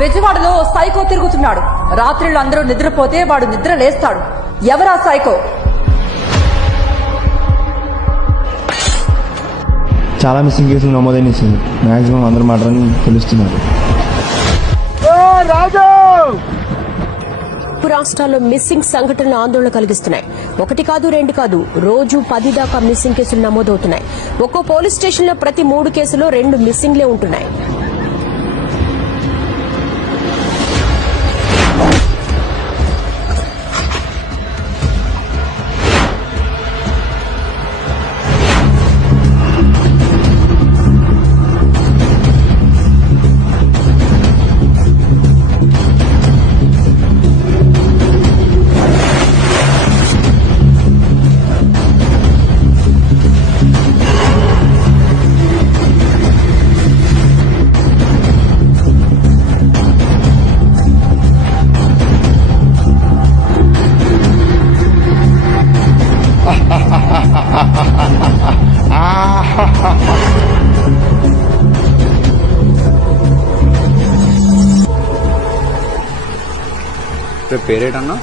బెజవాడలో సైకో తిరుగుతున్నాడు. రాత్రిళ్ళు అందరూ నిద్రపోతే వాడు నిద్ర లేస్తాడు. ఎవరా సైకో? చాలా మిస్సింగ్ కేసులు నమోదైన మాక్సిమం అందరూ మాటని తెలుస్తున్నారు. రాష్ట్రాల్లో మిస్సింగ్ సంఘటనలు ఆందోళన కలిగిస్తున్నాయి. ఒకటి కాదు, రెండు కాదు, రోజు 10 దాకా మిస్సింగ్ కేసులు నమోదవుతున్నాయి. ఒక్కో పోలీస్ స్టేషన్లో ప్రతి 3 కేసులో 2 మిస్సింగ్లే ఉంటున్నాయి. పేరేటన్నా?